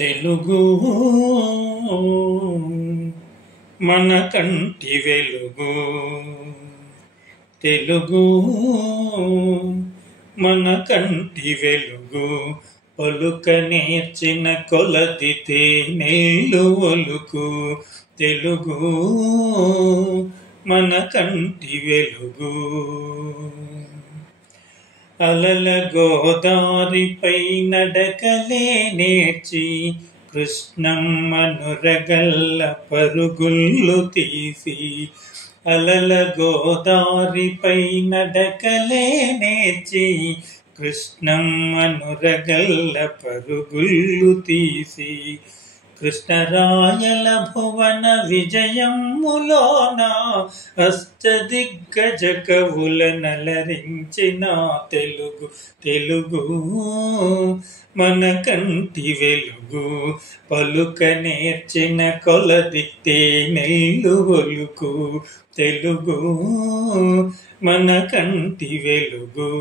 తెలుగు మన కంటి వెలుగు, తెలుగు మన కంటి వెలుగు. పలుక నేర్చిన కొలది తేనెలు ఒలుకు, తెలుగు మన కంటి వెలుగు. అలల గోదారిపై నడకలే నేర్చి కృష్ణమ్మను రగల్ల పరుగుళ్ళు తీసి, అలల గోదారిపై నడకలే నేర్చి కృష్ణమ్మను రగల్ల పరుగుళ్ళు తీసి, కృష్ణరాయల భువన విజయములోన అష్టదిగ్గజ కవుల నలరించిన తెలుగు, తెలుగు మన కంటి వెలుగు. పలుక నేర్చిన కొలది తేనెలు ఒలుకు, తెలుగు మన కంటి వెలుగు.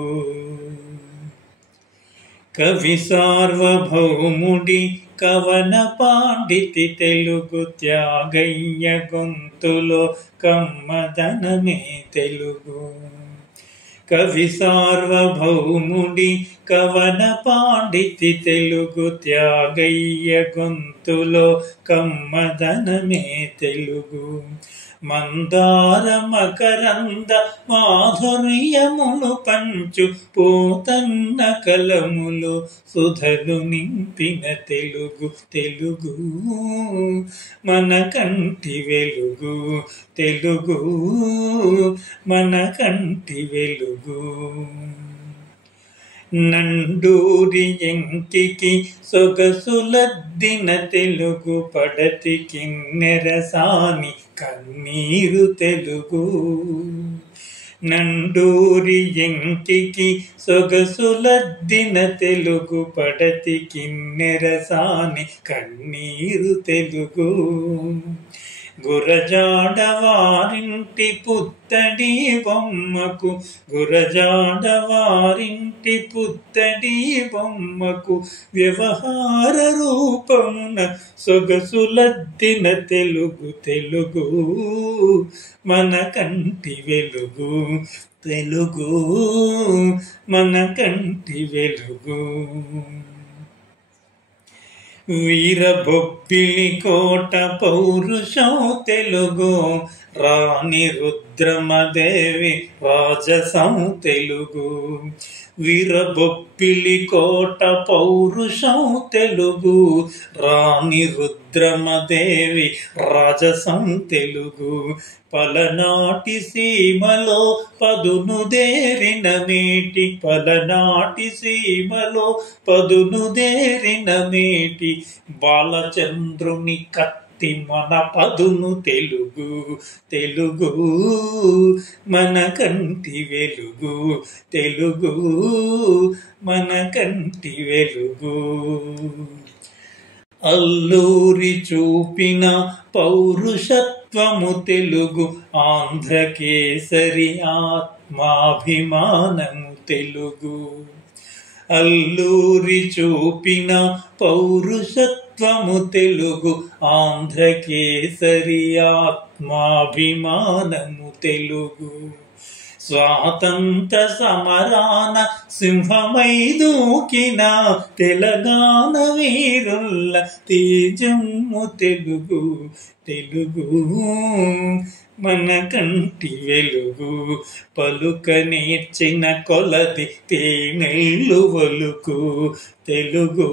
కవి సార్వభౌముడి కవన పాండితి తెలుగు, త్యాగయ్య గొంతులో కమ్మదనమే తెలుగు. కవి సార్వభౌముడి కవన పాండితి తెలుగు, త్యాగయ్య గొంతులో కమ్మదనమే తెలుగు. మందార మకరంద మాధుర్యమును పంచు పోతన్న కలములు సుధలు నింపిన తెలుగు, తెలుగు మన కంటి వెలుగు, తెలుగు మన కంటి వెలుగు. నండూరి ఎంకికి సొగసులద్దిన తెలుగు, పడతి కిన్నెరసాని కన్నీరు తెలుగు. నండూరి ఎంకికి సొగసులద్దిన తెలుగు, పడతి కిన్నెరసాని కన్నీరు తెలుగు. గురజాడవారింటి పుత్తడి బొమ్మకు, గురజాడవారింటి పుత్తడి బొమ్మకు వ్యవహార రూపమున సొగసులద్దిన తెలుగు, తెలుగు మన కంటి వెలుగు, తెలుగు మన కంటి వెలుగు. వీరబొబ్బిలి కోట పౌరుషం తెలుగు, రాణి రుద్రమదేవి రాజసం తెలుగు. వీరబొబ్బిలి కోట పౌరుషం తెలుగు, రాణి రుద్రమదేవి రాజసం తెలుగు. పలనాటి సీమలో పదును దేరిన మేటి, పలనాటి సీమలో పదును దేరిన మేటి బాలచంద్రుని కత్తి మన పదును తెలుగు, తెలుగు మన కంటి వెలుగు, తెలుగు మన కంటి వెలుగు. అల్లూరి చూపిన పౌరుషత్వము తెలుగు, ఆంధ్రకేసరి ఆత్మాభిమానము తెలుగు. అల్లూరి చూపిన పౌరుషత్వము తెలుగు, ఆంధ్రకేసరి ఆత్మాభిమానము తెలుగు. స్వాతంత్ర సమరాన సింహమై దూకిన తెలంగాణ వీరుల్ల తేజము తెలుగు, తెలుగు మన కంటి వెలుగు. పలుక నేర్చిన కొలది తేనెలు ఒలుకు, తెలుగు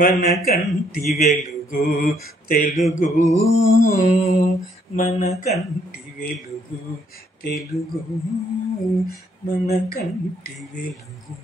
మన కంటి వెలుగు, తెలుగు మన కంటి వెలుగు, తెలుగు మన కంటి వెలుగు.